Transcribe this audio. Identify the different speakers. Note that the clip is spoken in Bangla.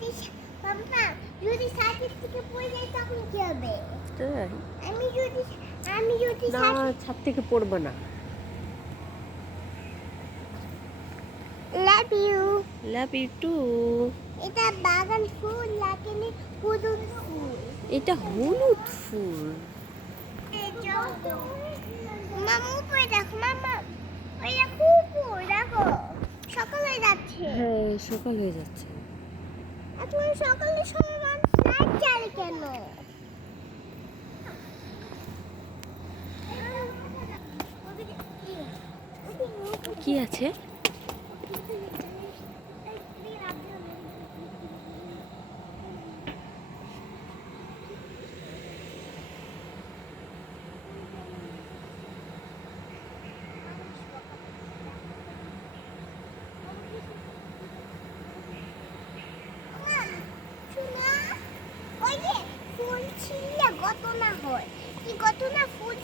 Speaker 1: যদি মাম্মা যদি সাইকেল থেকে পড়ে যাই তখন কি হবে?
Speaker 2: তাই?
Speaker 1: আমি যদি আমি যদি
Speaker 2: না ছাদ থেকে পড়বে না।
Speaker 1: Love you
Speaker 2: love you too
Speaker 1: এটা বাগান ফুল লাগেনি হলুদ ফুল।
Speaker 2: এটা হলুদ ফুল?
Speaker 1: মামা উপরে দেখো মামা ওই দেখো দেখো সকাল হয়ে যাচ্ছে।
Speaker 2: হ্যাঁ সকাল হয়ে যাচ্ছে।
Speaker 1: এখন সকালে সময় লাইট জ্বালে কেন?
Speaker 2: কি আছে?
Speaker 1: ওই যে ফুল ছিঁড়লে গত না হয়। কি ঘটনা ফুল